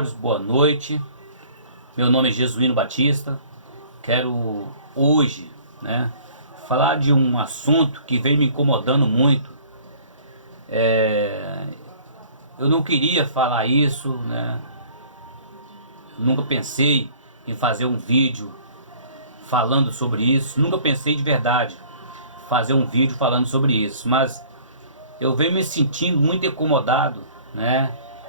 senhores, boa noite. Meu nome é Jesuíno Batista. Quero hoje, falar de um assunto que vem me incomodando muito. Eu não queria falar isso, Nunca pensei em fazer um vídeo falando sobre isso. Nunca pensei de verdade fazer um vídeo falando sobre isso, mas eu venho me sentindo muito incomodado,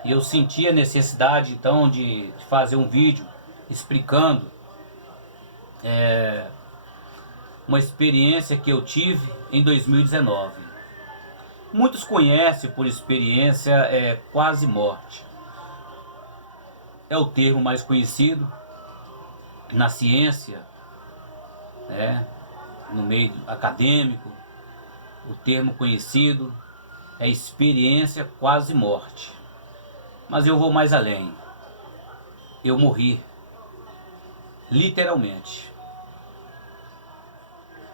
E eu senti a necessidade então de fazer um vídeo explicando uma experiência que eu tive em 2019. Muitos conhecem por experiência quase morte. É o termo mais conhecido na ciência, no meio acadêmico. O termo conhecido é experiência quase morte. Mas eu vou mais além. Eu morri, literalmente.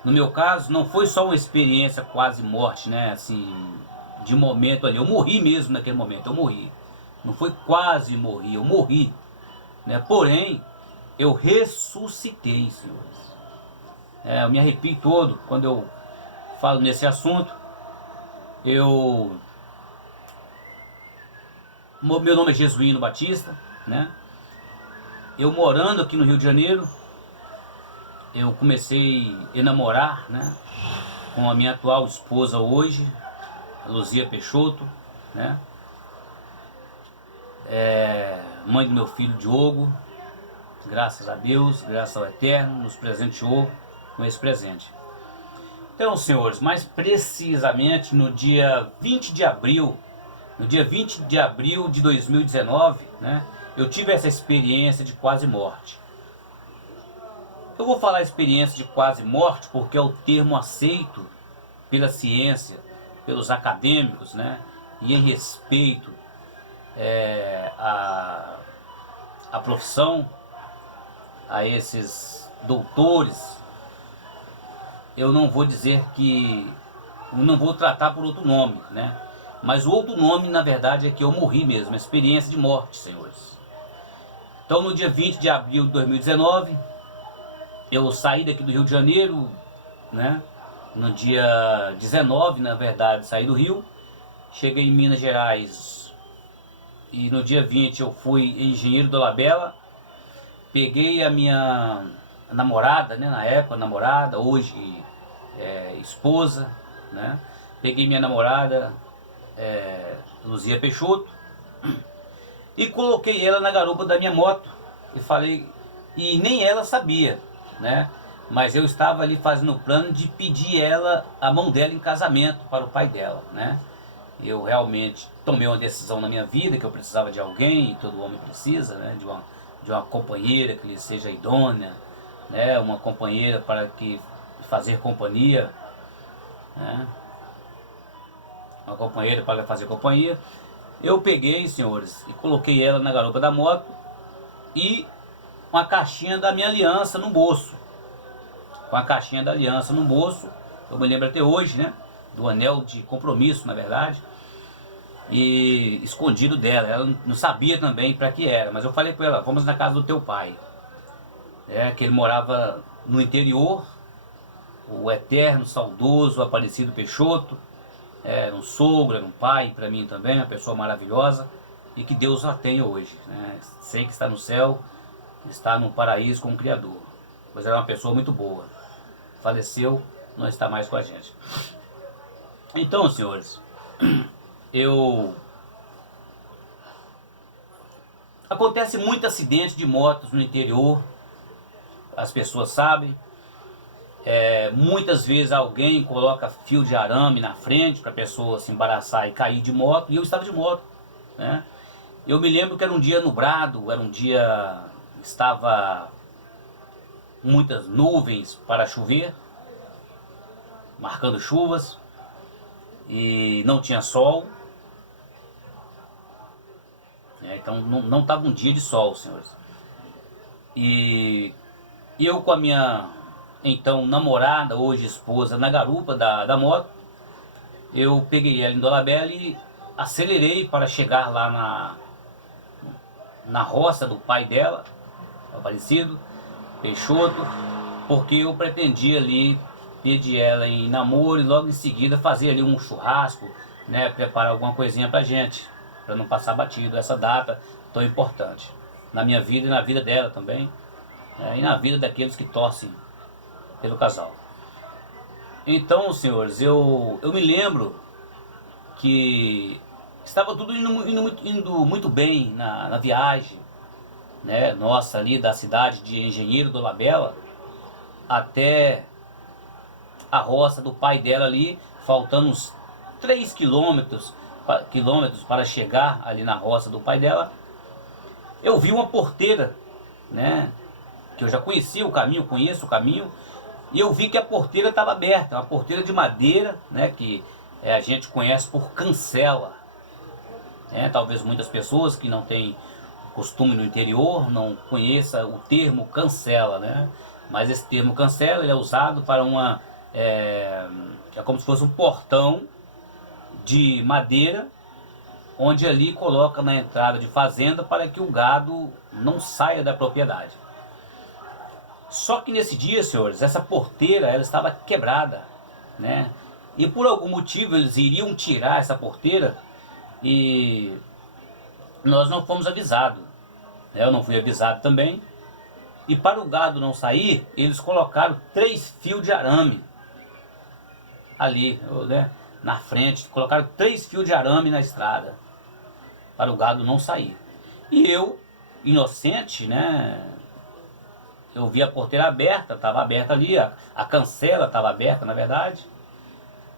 No meu caso, não foi só uma experiência quase morte, de momento ali. Eu morri mesmo naquele momento, eu morri. Não foi quase morri, eu morri, Porém, eu ressuscitei, senhores. Eu me arrepio todo quando eu falo nesse assunto. Meu nome é Jesuíno Batista, Eu morando aqui no Rio de Janeiro, eu comecei a namorar, com a minha atual esposa hoje, a Luzia Peixoto, mãe do meu filho Diogo. Graças a Deus, graças ao Eterno, nos presenteou com esse presente. Então, senhores, mais precisamente no dia 20 de abril, de 2019, eu tive essa experiência de quase morte. Eu vou falar experiência de quase morte porque é o termo aceito pela ciência, pelos acadêmicos, e em respeito à profissão, a esses doutores. Eu não vou dizer que... não vou tratar por outro nome, Mas o outro nome, na verdade, é que eu morri mesmo, a experiência de morte, senhores. Então, no dia 20 de abril de 2019, eu saí daqui do Rio de Janeiro, No dia 19, na verdade, saí do Rio, cheguei em Minas Gerais, e no dia 20 eu fui em Engenheiro do Labela, peguei a minha namorada, na época namorada, hoje esposa, Peguei minha namorada, Luzia Peixoto, e coloquei ela na garupa da minha moto, e falei, e nem ela sabia, Mas eu estava ali fazendo o plano de pedir a mão dela em casamento para o pai dela, Eu realmente tomei uma decisão na minha vida que eu precisava de alguém, e todo homem precisa, de uma companheira que lhe seja idônea, Uma companheira para que fazer companhia, Uma companheira para fazer companhia. Eu peguei, senhores, e coloquei ela na garupa da moto e uma caixinha da minha aliança no bolso. Com a caixinha da aliança no bolso, eu me lembro até hoje, Do anel de compromisso, na verdade, e escondido dela. Ela não sabia também para que era, mas eu falei com ela, vamos na casa do teu pai, que ele morava no interior, o eterno, saudoso, Aparecido Peixoto. Era um sogro, era um pai para mim também, uma pessoa maravilhosa, e que Deus a tenha hoje, Sei que está no céu, está no paraíso com o Criador, pois era uma pessoa muito boa. Faleceu, não está mais com a gente. Então, senhores, acontece muito acidente de motos no interior, as pessoas sabem. Muitas vezes alguém coloca fio de arame na frente para a pessoa se embaraçar e cair de moto, e eu estava de moto, Eu me lembro que era um dia nublado, era um dia que estava muitas nuvens para chover, marcando chuvas, e não tinha sol, então não estava um dia de sol, senhores. E eu com a minha então namorada, hoje esposa, na garupa da moto, eu peguei ela em Dolabella e acelerei para chegar lá na roça do pai dela, Aparecido Peixoto, porque eu pretendia ali pedir ela em namoro e logo em seguida fazer ali um churrasco, né, preparar alguma coisinha pra gente, para não passar batido essa data tão importante na minha vida e na vida dela também, né, e na vida daqueles que torcem pelo casal. Então, senhores, eu me lembro que estava tudo indo muito bem na viagem, né, nossa ali da cidade de Engenheiro do Labela até a roça do pai dela ali, faltando uns 3 quilômetros para chegar ali na roça do pai dela. Eu vi uma porteira, né, que eu já conhecia o caminho, conheço o caminho, e eu vi que a porteira estava aberta, uma porteira de madeira, né, que a gente conhece por cancela, né? Talvez muitas pessoas que não têm costume no interior não conheça o termo cancela, né? Mas esse termo cancela ele é usado para é como se fosse um portão de madeira, onde ali coloca na entrada de fazenda para que o gado não saia da propriedade. Só que nesse dia, senhores, essa porteira ela estava quebrada, né? E por algum motivo eles iriam tirar essa porteira e nós não fomos avisados. Eu não fui avisado também. E para o gado não sair, eles colocaram 3 fios de arame ali, né, na frente. Colocaram 3 fios de arame na estrada para o gado não sair. E eu, inocente, né, eu vi a porteira aberta, estava aberta ali, a cancela estava aberta, na verdade,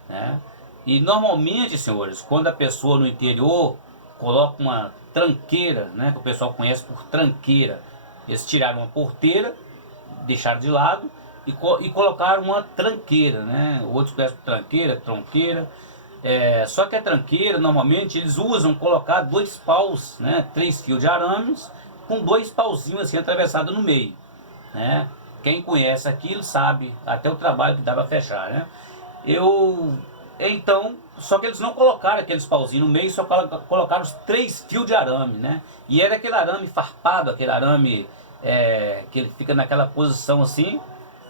né? E normalmente, senhores, quando a pessoa no interior coloca uma tranqueira, né, que o pessoal conhece por tranqueira, eles tiraram uma porteira, deixaram de lado e colocaram uma tranqueira, né? Outros conhecem por tranqueira, tronqueira. Só que a tranqueira, normalmente, eles usam colocar 2 paus, né, 3 fios de arames, com 2 pauzinhos assim atravessados no meio, né? Quem conhece aquilo sabe até o trabalho que dá para fechar, né? Então, só que eles não colocaram aqueles pauzinhos no meio, só colocaram os 3 fios de arame, né? E era aquele arame farpado, aquele arame que ele fica naquela posição assim,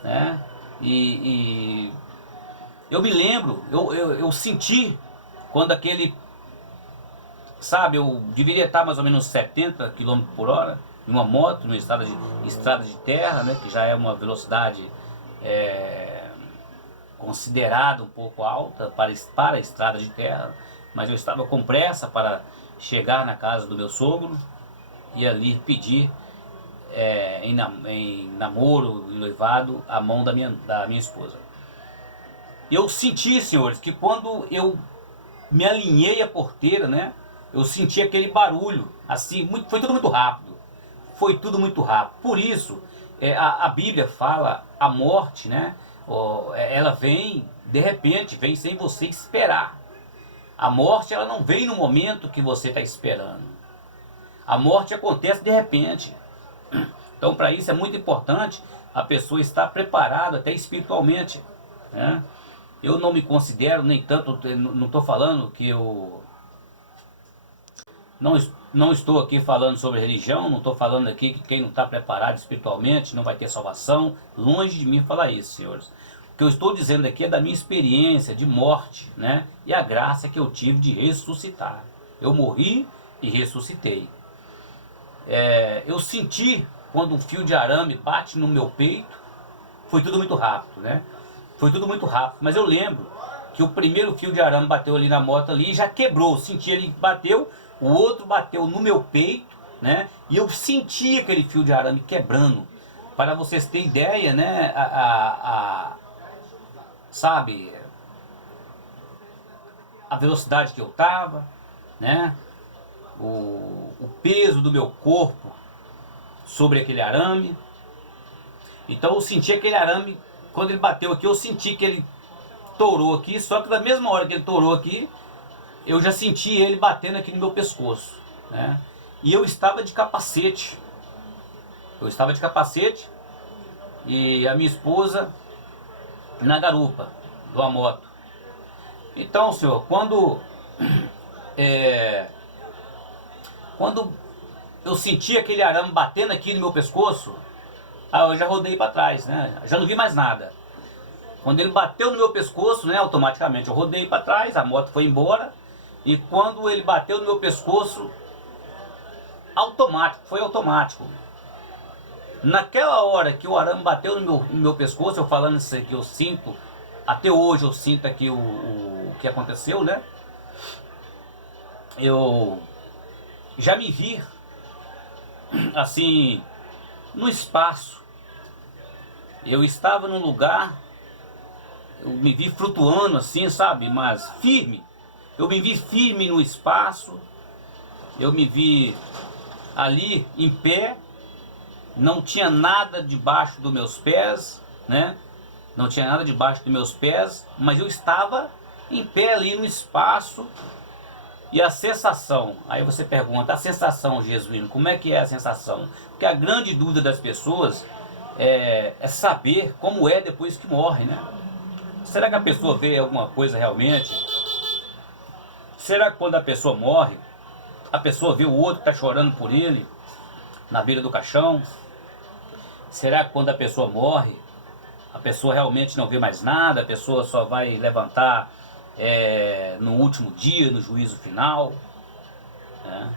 né? E eu me lembro, eu senti quando aquele, sabe, eu deveria estar mais ou menos 70 quilômetros por hora em uma moto, numa estrada de terra, né? Que já é uma velocidade considerada um pouco alta para a estrada de terra, mas eu estava com pressa para chegar na casa do meu sogro e ali pedir em namoro, em noivado, a mão da minha esposa. Eu senti, senhores, que quando eu me alinhei à porteira, né, eu senti aquele barulho, assim, foi tudo muito rápido. Foi tudo muito rápido. Por isso, a Bíblia fala, a morte, né, ela vem de repente, vem sem você esperar. A morte, ela não vem no momento que você está esperando. A morte acontece de repente. Então, para isso é muito importante a pessoa estar preparada até espiritualmente, né? Eu não me considero, nem tanto, não estou falando que eu não estou aqui falando sobre religião, não estou falando aqui que quem não está preparado espiritualmente não vai ter salvação. Longe de mim falar isso, senhores. O que eu estou dizendo aqui é da minha experiência de morte, né? E a graça que eu tive de ressuscitar. Eu morri e ressuscitei. Eu senti quando um fio de arame bate no meu peito, foi tudo muito rápido, né? Foi tudo muito rápido, mas eu lembro que o primeiro fio de arame bateu ali na moto ali e já quebrou. Senti ele bateu, o outro bateu no meu peito, né? E eu senti aquele fio de arame quebrando. Para vocês terem ideia, né? Sabe, a velocidade que eu tava, né? O peso do meu corpo sobre aquele arame. Então eu senti aquele arame, quando ele bateu aqui, eu senti que ele torou aqui, só que na mesma hora que ele torou aqui, eu já senti ele batendo aqui no meu pescoço, né? E eu estava de capacete. Eu estava de capacete e a minha esposa na garupa de uma moto. Então, senhor, quando eu senti aquele arame batendo aqui no meu pescoço, aí eu já rodei para trás, né? Já não vi mais nada. Quando ele bateu no meu pescoço, né, automaticamente eu rodei para trás, a moto foi embora. E quando ele bateu no meu pescoço, automático, foi automático. Naquela hora que o arame bateu no meu pescoço, eu falando isso aqui, eu sinto, até hoje eu sinto aqui o que aconteceu, né? Eu já me vi, assim, no espaço. Eu estava num lugar, eu me vi flutuando assim, sabe? Mas firme. Eu me vi firme no espaço. Eu me vi ali em pé. Não tinha nada debaixo dos meus pés, né? Não tinha nada debaixo dos meus pés, mas eu estava em pé ali no espaço. E a sensação, aí você pergunta, a sensação, Jesuíno, como é que é a sensação? Porque a grande dúvida das pessoas é saber como é depois que morre, né? Será que a pessoa vê alguma coisa realmente? Será que quando a pessoa morre, a pessoa vê o outro que está chorando por ele na beira do caixão? Será que quando a pessoa morre, a pessoa realmente não vê mais nada, a pessoa só vai levantar no último dia, no juízo final? Né?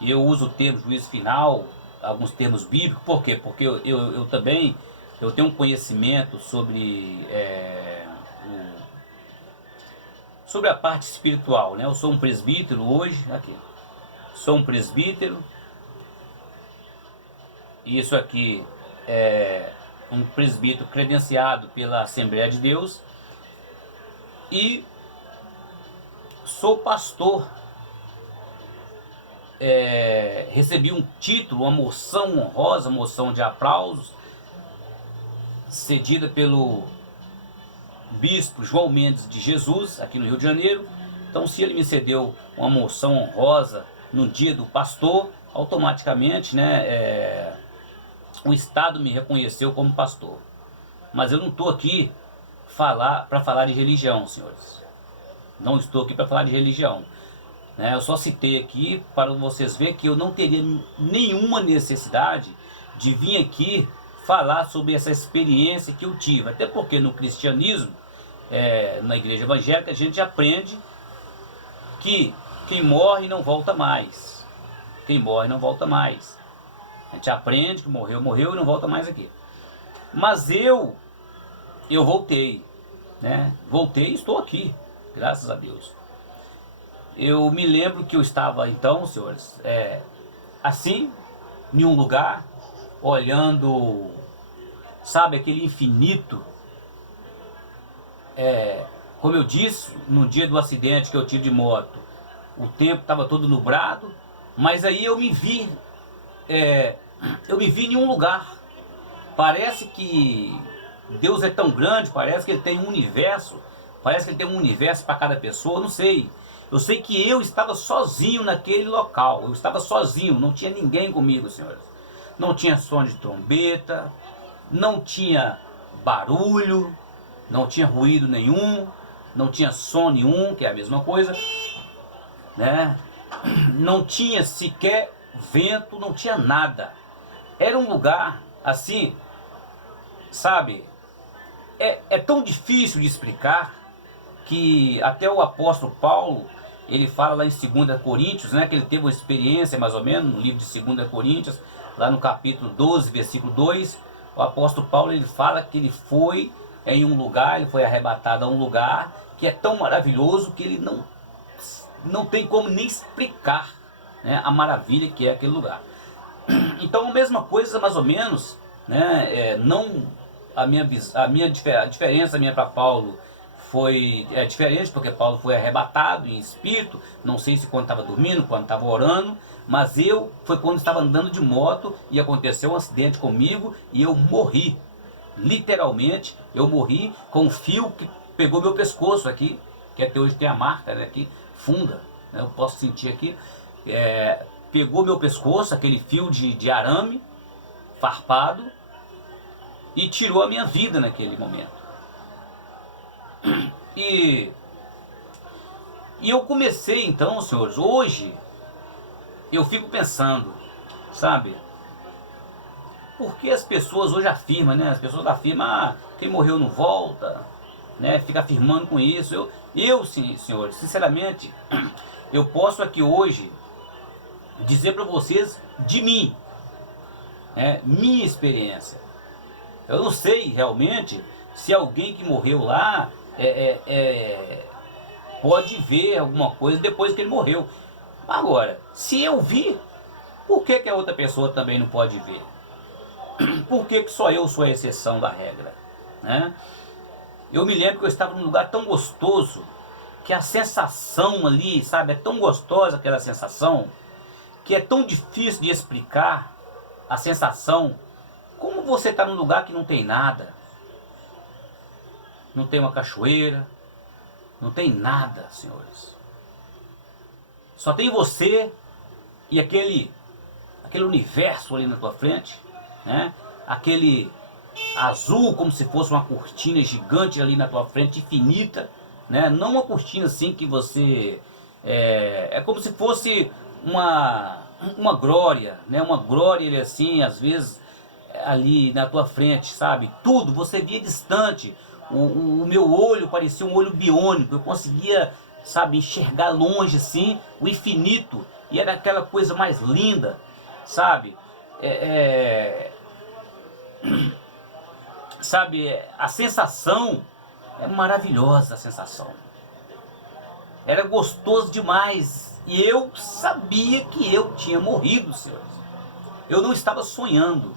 E eu uso o termo juízo final, alguns termos bíblicos, por quê? Porque eu também eu tenho um conhecimento sobre a parte espiritual, né? Eu sou um presbítero hoje, aqui, sou um presbítero, e isso aqui é um presbítero credenciado pela Assembleia de Deus, e sou pastor. Recebi um título, uma moção honrosa, moção de aplausos, cedida pelo bispo João Mendes de Jesus, aqui no Rio de Janeiro. Então, se ele me cedeu uma moção honrosa no dia do pastor, automaticamente, né, o Estado me reconheceu como pastor. Mas eu não estou aqui para falar de religião, senhores. Não estou aqui para falar de religião. Eu só citei aqui para vocês verem que eu não teria nenhuma necessidade de vir aqui falar sobre essa experiência que eu tive. Até porque no cristianismo, na igreja evangélica, a gente aprende que quem morre não volta mais. Quem morre não volta mais. A gente aprende que morreu, morreu e não volta mais aqui. Mas eu voltei, né? Voltei e estou aqui, graças a Deus. Eu me lembro que eu estava então, senhores, assim, em um lugar, olhando, sabe, aquele infinito. Como eu disse, no dia do acidente que eu tive de moto, o tempo estava todo nublado, mas aí eu me vi em um lugar. Parece que Deus é tão grande, parece que Ele tem um universo, parece que Ele tem um universo para cada pessoa, não sei. Eu sei que eu estava sozinho naquele local, eu estava sozinho, não tinha ninguém comigo, senhores. Não tinha som de trombeta, não tinha barulho, não tinha ruído nenhum, não tinha som nenhum, que é a mesma coisa, né? Não tinha sequer vento, não tinha nada. Era um lugar assim, sabe? É tão difícil de explicar que até o apóstolo Paulo, ele fala lá em 2 Coríntios, né, que ele teve uma experiência mais ou menos no livro de 2 Coríntios, lá no capítulo 12, versículo 2, o apóstolo Paulo, ele fala que ele foi em um lugar, ele foi arrebatado a um lugar que é tão maravilhoso que ele não tem como nem explicar, né, a maravilha que é aquele lugar. Então a mesma coisa mais ou menos, né, a diferença minha para Paulo foi diferente, porque Paulo foi arrebatado em espírito, não sei se quando estava dormindo, quando estava orando, mas foi quando estava andando de moto e aconteceu um acidente comigo e eu morri, literalmente eu morri com um fio que pegou meu pescoço aqui, que até hoje tem a marca, né, aqui, funda, né, eu posso sentir aqui, pegou meu pescoço, aquele fio de arame farpado, e tirou a minha vida naquele momento. E eu comecei então, senhores, hoje eu fico pensando, sabe? Por que as pessoas hoje afirmam, né? As pessoas afirmam, ah, quem morreu não volta, né? Fica afirmando com isso. Sim, senhores, sinceramente, eu posso aqui hoje dizer para vocês de mim, minha experiência. Eu não sei realmente se alguém que morreu lá pode ver alguma coisa depois que ele morreu. Agora, se eu vi, por que a outra pessoa também não pode ver? Por que só eu sou a exceção da regra? Né? Eu me lembro que eu estava num lugar tão gostoso, que a sensação ali, sabe, é tão gostosa aquela sensação, que é tão difícil de explicar a sensação. Como você está num lugar que não tem nada, não tem uma cachoeira, não tem nada, senhores. Só tem você e aquele universo ali na tua frente, né? Aquele azul como se fosse uma cortina gigante ali na tua frente, infinita, né? Não uma cortina assim que você... É como se fosse uma glória, né? Uma glória ele assim, às vezes, ali na tua frente, sabe? Tudo, você via distante. O meu olho parecia um olho biônico, eu conseguia, sabe, enxergar longe assim, o infinito, e era aquela coisa mais linda, sabe? Sabe, a sensação é maravilhosa, a sensação. Era gostoso demais, e eu sabia que eu tinha morrido, senhores. Eu não estava sonhando,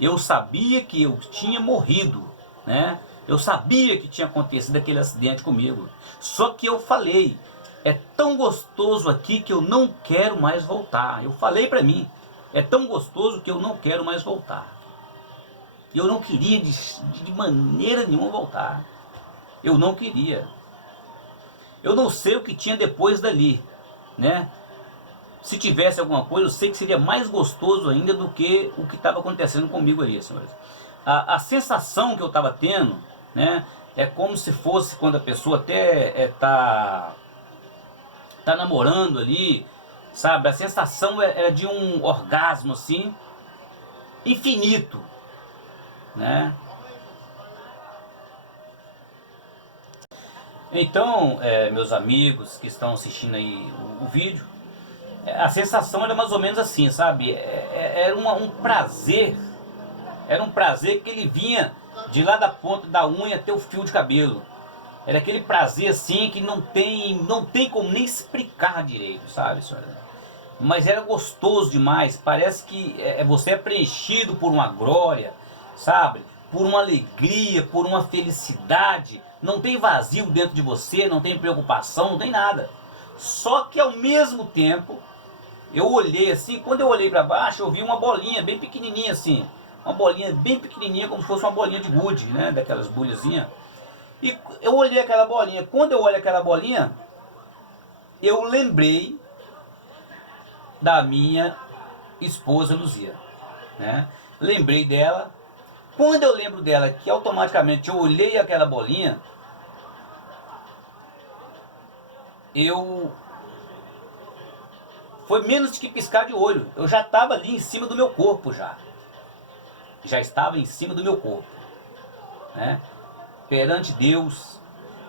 eu sabia que eu tinha morrido, né? Eu sabia que tinha acontecido aquele acidente comigo. Só que eu falei, é tão gostoso aqui que eu não quero mais voltar. Eu falei para mim, é tão gostoso que eu não quero mais voltar. Eu não queria de maneira nenhuma voltar. Eu não queria. Eu não sei o que tinha depois dali, né? Se tivesse alguma coisa, eu sei que seria mais gostoso ainda do que o que estava acontecendo comigo ali, senhores. A sensação que eu estava tendo, né, é como se fosse quando a pessoa até tá namorando ali, sabe? A sensação é de um orgasmo assim, infinito, né? Então, meus amigos que estão assistindo aí o vídeo, a sensação era mais ou menos assim, sabe? Era um prazer, era um prazer que ele vinha de lá da ponta da unha até o fio de cabelo. Era aquele prazer assim que não tem como nem explicar direito, sabe, senhora? Mas era gostoso demais, parece que você é preenchido por uma glória, sabe? Por uma alegria, por uma felicidade. Não tem vazio dentro de você, não tem preocupação, não tem nada. Só que ao mesmo tempo, eu olhei assim, quando eu olhei para baixo, eu vi uma bolinha bem pequenininha assim. Uma bolinha bem pequenininha, como se fosse uma bolinha de gude, né? Daquelas bolhazinhas. E eu olhei aquela bolinha. Quando eu olho aquela bolinha, eu lembrei da minha esposa Luzia, né? Lembrei dela. Quando eu lembro dela, que automaticamente eu olhei aquela bolinha, foi menos de que piscar de olho. Eu já estava ali em cima do meu corpo já estava em cima do meu corpo, né? Perante Deus,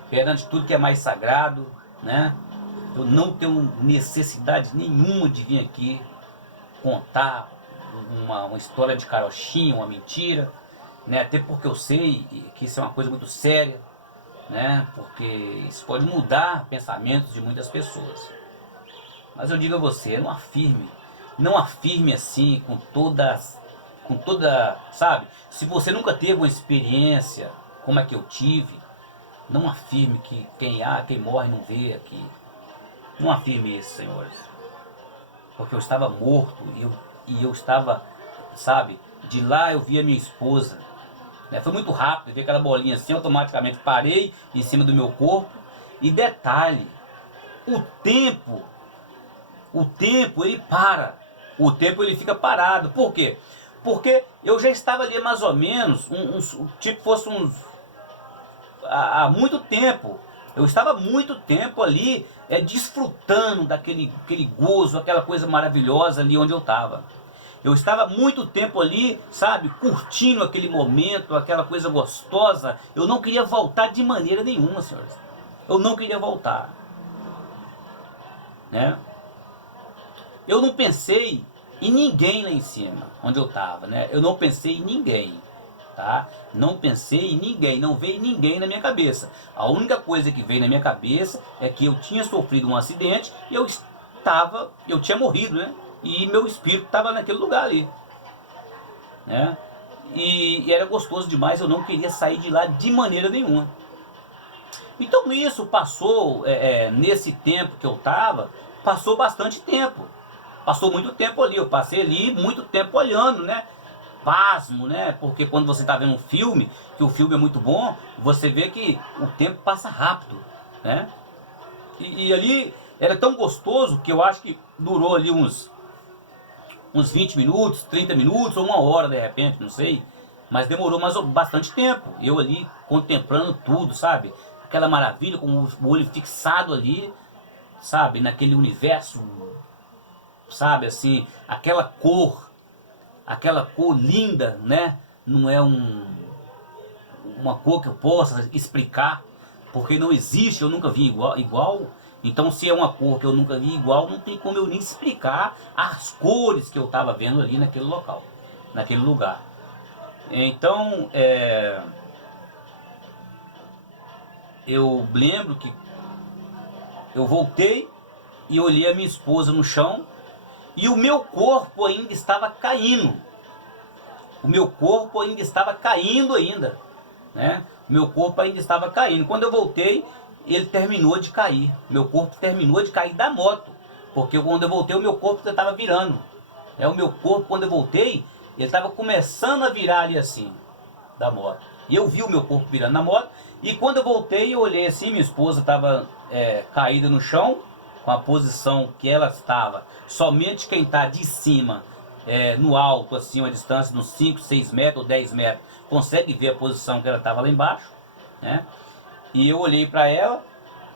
perante tudo que é mais sagrado, né? Eu não tenho necessidade nenhuma de vir aqui contar uma história de carochinha, uma mentira, né? Até porque eu sei que isso é uma coisa muito séria, né? Porque isso pode mudar pensamentos de muitas pessoas. Mas eu digo a você, não afirme assim com toda, sabe? Se você nunca teve uma experiência como é que eu tive, não afirme que quem morre não vê aqui. Não afirme isso, senhores. Porque eu estava morto e eu estava, sabe? De lá eu vi a minha esposa. Né? Foi muito rápido, eu vi aquela bolinha assim, automaticamente parei em cima do meu corpo. E detalhe, o tempo ele para. O tempo ele fica parado. Por quê? Porque eu já estava ali mais ou menos, tipo fosse há muito tempo, Eu estava muito tempo ali desfrutando aquele gozo, aquela coisa maravilhosa ali onde eu estava. Eu estava muito tempo ali, sabe, curtindo aquele momento, aquela coisa gostosa. Eu não queria voltar de maneira nenhuma, senhores. Eu não queria voltar, né? Eu não pensei em ninguém lá em cima, onde eu estava, né? Eu não pensei em ninguém, tá? Não pensei em ninguém, não veio ninguém na minha cabeça. A única coisa que veio na minha cabeça é que eu tinha sofrido um acidente e eu tinha morrido, né? E meu espírito estava naquele lugar ali, né? E era gostoso demais, eu não queria sair de lá de maneira nenhuma. Então isso passou, nesse tempo que eu estava, passou bastante tempo. Passou muito tempo ali, eu passei ali muito tempo olhando, né? Pasmo, né? Porque quando você está vendo um filme, que o filme é muito bom, você vê que o tempo passa rápido, né? E ali era tão gostoso que eu acho que durou ali uns 20 minutos, 30 minutos ou uma hora de repente, não sei. Mas demorou bastante tempo. Eu ali contemplando tudo, sabe? Aquela maravilha, com o olho fixado ali, sabe? Naquele universo, sabe? Assim, aquela cor linda, né? Não é uma cor que eu possa explicar, porque não existe, eu nunca vi igual. Então se é uma cor que eu nunca vi igual, não tem como eu nem explicar as cores que eu estava vendo ali naquele local, naquele lugar. Então eu lembro que eu voltei e olhei a minha esposa no chão e o meu corpo ainda estava caindo. O meu corpo ainda estava caindo ainda, né? O meu corpo ainda estava caindo. Quando eu voltei, ele terminou de cair. Meu corpo terminou de cair da moto, porque quando eu voltei, o meu corpo já estava virando. O meu corpo, quando eu voltei, ele estava começando a virar ali assim, da moto. E eu vi o meu corpo virando na moto. E quando eu voltei, eu olhei assim, minha esposa estava caída no chão, com a posição que ela estava. Somente quem está de cima, no alto, assim, uma distância de uns 5, 6 metros ou 10 metros, consegue ver a posição que ela estava lá embaixo, né? E eu olhei para ela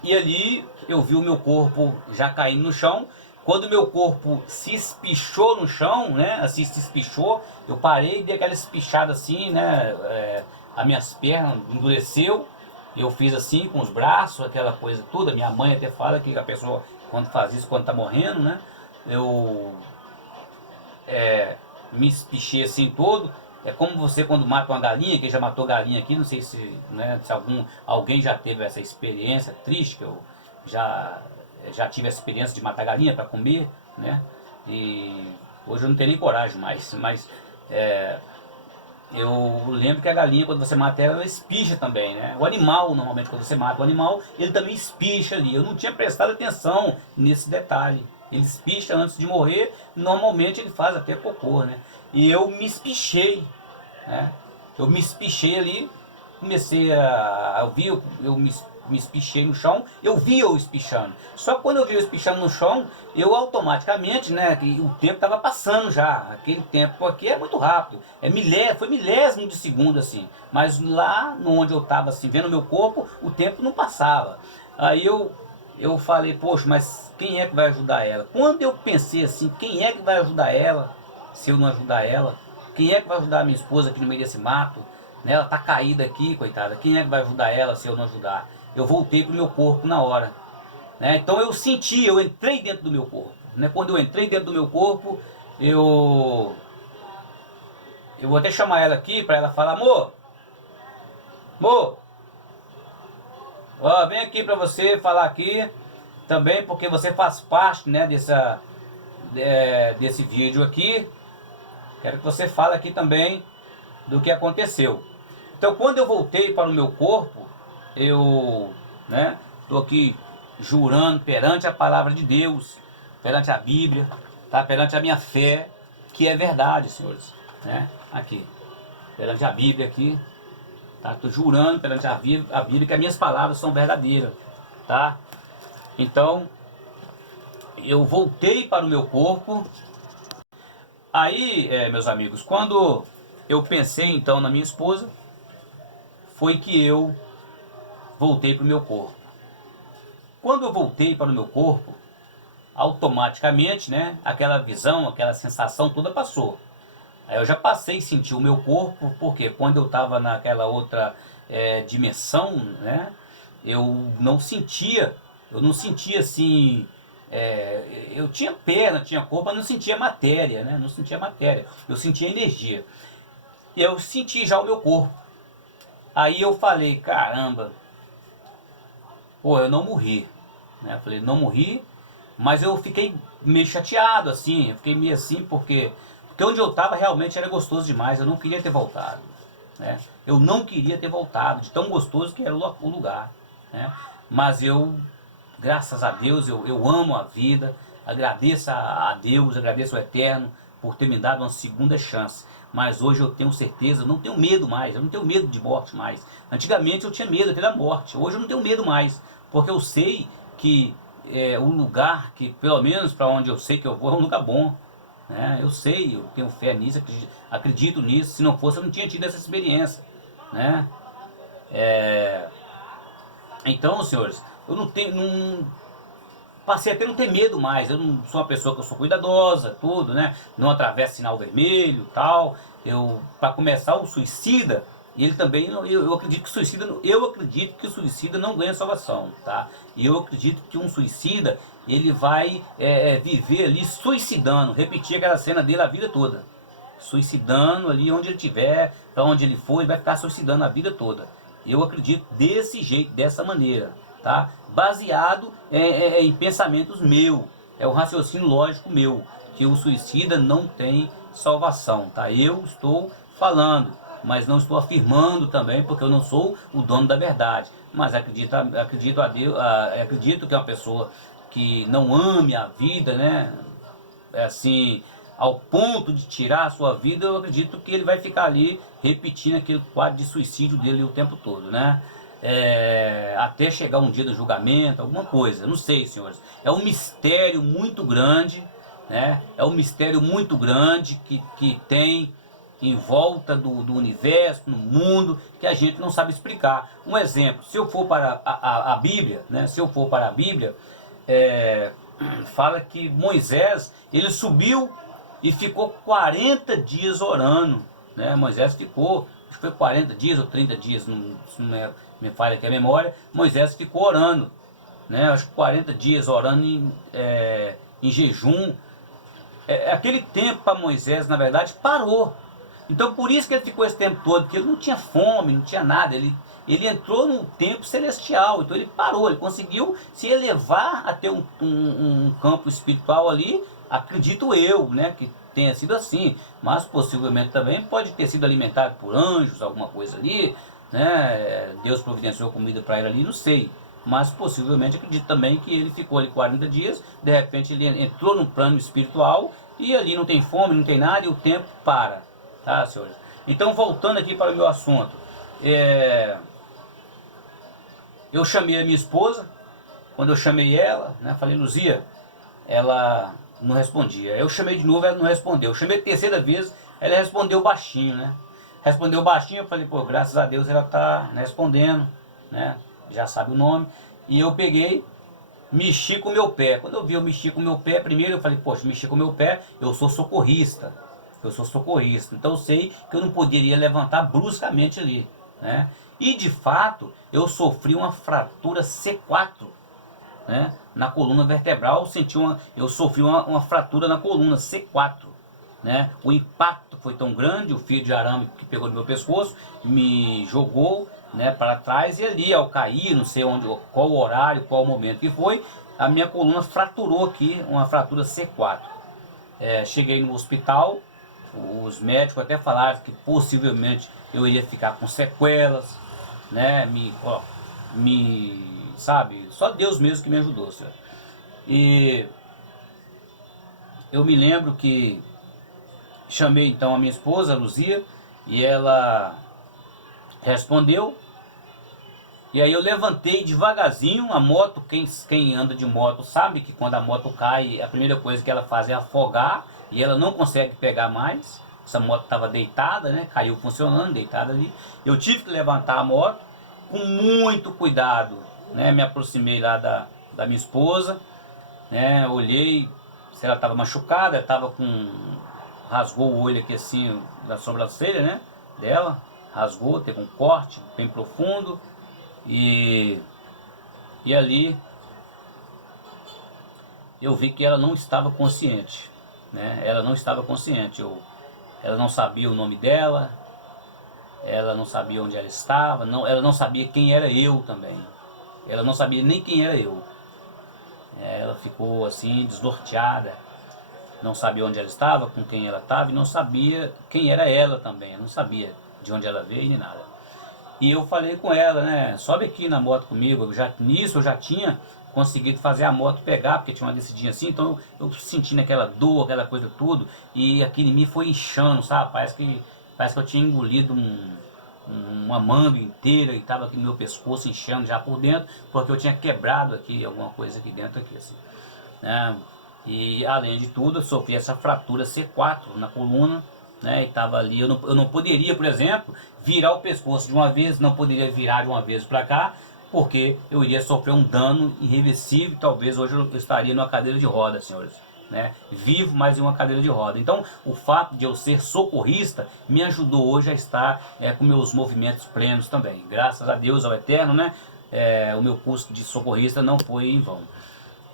e ali eu vi o meu corpo já caindo no chão. Quando o meu corpo se espichou no chão, né? Assim, se espichou, eu parei e dei aquela espichada assim, né? As minhas pernas endureceu. Eu fiz assim com os braços, aquela coisa toda. Minha mãe até fala que a pessoa, quando faz isso, quando tá morrendo, né? Eu me espichei assim todo. É como você quando mata uma galinha, quem já matou galinha aqui, não sei se, né, se alguém já teve essa experiência triste, que eu já tive essa experiência de matar galinha para comer, né? E hoje eu não tenho nem coragem mais, mas eu lembro que a galinha, quando você mata ela espicha também, né? O animal, normalmente, quando você mata o animal, ele também espicha ali. Eu não tinha prestado atenção nesse detalhe. Ele espicha antes de morrer, normalmente ele faz até cocô, né? E eu me espichei, né? Eu me espichei ali, comecei eu me espichei no chão, eu vi eu espichando. Só que quando eu vi eu espichando no chão, eu automaticamente, né, que o tempo estava passando já. Aquele tempo aqui é muito rápido, foi milésimo de segundo assim. Mas lá onde eu estava assim, vendo o meu corpo, o tempo não passava. Aí eu falei, poxa, mas quem é que vai ajudar ela? Quando eu pensei assim, quem é que vai ajudar ela, se eu não ajudar ela? Quem é que vai ajudar a minha esposa aqui no meio desse mato? Né? Ela tá caída aqui, coitada. Quem é que vai ajudar ela se eu não ajudar? Eu voltei pro meu corpo na hora. Né? Então eu entrei dentro do meu corpo. Né? Quando eu entrei dentro do meu corpo, eu vou até chamar ela aqui para ela falar, amor, amor, ó, vem aqui para você falar aqui também, porque você faz parte, né, desse vídeo aqui. Quero que você fale aqui também do que aconteceu. Então, quando eu voltei para o meu corpo, eu, né, estou aqui jurando perante a palavra de Deus, perante a Bíblia, tá, perante a minha fé, que é verdade, senhores, né? Aqui, perante a Bíblia aqui, tá? Estou jurando perante a Bíblia que as minhas palavras são verdadeiras, tá? Então, eu voltei para o meu corpo. Aí, meus amigos, quando eu pensei então na minha esposa, foi que eu voltei para o meu corpo. Quando eu voltei para o meu corpo, automaticamente, né, aquela visão, aquela sensação toda passou. Aí eu já passei a sentir o meu corpo, porque quando eu estava naquela outra dimensão, né, eu não sentia assim, eu tinha perna, tinha corpo, mas não sentia matéria, né, não sentia matéria, eu sentia energia. E eu senti já o meu corpo. Aí eu falei, caramba, pô, eu não morri, né, eu falei, não morri, mas eu fiquei meio chateado assim, eu fiquei meio assim porque onde eu estava realmente era gostoso demais, eu não queria ter voltado, né? Eu não queria ter voltado, de tão gostoso que era o lugar, né? Mas eu, graças a Deus, eu amo a vida, agradeço a Deus, agradeço ao Eterno por ter me dado uma segunda chance. Mas hoje eu tenho certeza, eu não tenho medo mais, eu não tenho medo de morte mais. Antigamente eu tinha medo até da morte, hoje eu não tenho medo mais, porque eu sei que o lugar que, pelo menos para onde eu sei que eu vou, é um lugar bom, né? Eu sei, eu tenho fé nisso, acredito nisso. Se não fosse, eu não tinha tido essa experiência, né? Então, senhores, eu não tenho, não, passei até a não ter medo mais. Eu não sou uma pessoa que eu sou cuidadosa, tudo, né? Não atravesso sinal vermelho, tal. Para começar, o suicida, ele também, eu acredito que o suicida não ganha salvação, tá? E eu acredito que um suicida, ele vai viver ali suicidando, repetir aquela cena dele a vida toda, suicidando ali onde ele estiver, para onde ele for, ele vai ficar suicidando a vida toda. Eu acredito desse jeito, dessa maneira, tá? Baseado em pensamentos meus, é o raciocínio lógico meu, que o suicida não tem salvação, tá? Eu estou falando, mas não estou afirmando também, porque eu não sou o dono da verdade. Mas acredito a Deus, acredito que é uma pessoa que não ame a vida, né? Assim, ao ponto de tirar a sua vida, eu acredito que ele vai ficar ali repetindo aquele quadro de suicídio dele o tempo todo, né? Até chegar um dia do julgamento, alguma coisa, não sei, senhores. É um mistério muito grande, né? É um mistério muito grande que tem em volta do universo, no mundo, que a gente não sabe explicar. Um exemplo, se eu for para a Bíblia, né? Se eu for para a Bíblia, fala que Moisés, ele subiu e ficou 40 dias orando, né? Moisés ficou, acho que foi 40 dias ou 30 dias, se não me falha aqui a memória, Moisés ficou orando, né? Acho que 40 dias orando em jejum. Aquele tempo para Moisés, na verdade, parou. Então por isso que ele ficou esse tempo todo, porque ele não tinha fome, não tinha nada, ele entrou num tempo celestial, então ele parou, ele conseguiu se elevar até um campo espiritual ali, acredito eu, né, que tenha sido assim, mas possivelmente também pode ter sido alimentado por anjos, alguma coisa ali, né, Deus providenciou comida para ele ali, não sei, mas possivelmente acredito também que ele ficou ali 40 dias, de repente ele entrou num plano espiritual, e ali não tem fome, não tem nada, e o tempo para, tá, senhores? Então, voltando aqui para o meu assunto, eu chamei a minha esposa, quando eu chamei ela, né, falei, Luzia, ela não respondia. Eu chamei de novo, ela não respondeu. Eu chamei a terceira vez, ela respondeu baixinho, né? Respondeu baixinho, eu falei, pô, graças a Deus ela tá respondendo, né? Já sabe o nome. E eu peguei, mexi com o meu pé. Quando eu vi eu mexi com o meu pé, primeiro eu falei, poxa, mexi com o meu pé, eu sou socorrista. Eu sou socorrista, então eu sei que eu não poderia levantar bruscamente ali, né? E de fato, eu sofri uma fratura C4, né? Na coluna vertebral, eu sofri uma fratura na coluna C4, né? O impacto foi tão grande, o fio de arame que pegou no meu pescoço me jogou, né, para trás, e ali ao cair, não sei onde, qual o horário, qual o momento que foi, a minha coluna fraturou aqui, uma fratura C4. Cheguei no hospital, os médicos até falaram que possivelmente eu iria ficar com sequelas, né? Sabe, só Deus mesmo que me ajudou, senhor. E eu me lembro que chamei então a minha esposa, a Luzia, e ela respondeu. E aí eu levantei devagarzinho a moto, quem anda de moto sabe que quando a moto cai, a primeira coisa que ela faz é afogar, e ela não consegue pegar mais. Essa moto estava deitada, né? Caiu funcionando, deitada ali. Eu tive que levantar a moto com muito cuidado, né? Me aproximei lá da minha esposa, né? Olhei se ela estava machucada, estava com... rasgou o olho aqui assim, da sobrancelha, né? Dela, rasgou, teve um corte bem profundo. E ali eu vi que ela não estava consciente, né? Ela não estava consciente. Ela não sabia o nome dela, ela não sabia onde ela estava, ela não sabia quem era eu também. Ela não sabia nem quem era eu. Ela ficou assim, desnorteada, não sabia onde ela estava, com quem ela estava, e não sabia quem era ela também. Ela não sabia de onde ela veio nem nada. E eu falei com ela, né, sobe aqui na moto comigo. Nisso eu já tinha conseguido fazer a moto pegar, porque tinha uma descidinha assim, então eu sentindo aquela dor, aquela coisa tudo, e aquilo em mim foi inchando, sabe? Parece que eu tinha engolido uma manga inteira e estava aqui no meu pescoço inchando já por dentro, porque eu tinha quebrado aqui alguma coisa aqui dentro, aqui assim, né? E além de tudo, eu sofri essa fratura C4 na coluna, né? E estava ali, eu não poderia, por exemplo, virar o pescoço de uma vez, não poderia virar de uma vez para cá, porque eu iria sofrer um dano irreversível. Talvez hoje eu estaria numa cadeira de roda, senhores, né? Vivo, mas em uma cadeira de roda. Então, o fato de eu ser socorrista me ajudou hoje a estar com meus movimentos plenos também. Graças a Deus, ao Eterno, né? O meu curso de socorrista não foi em vão.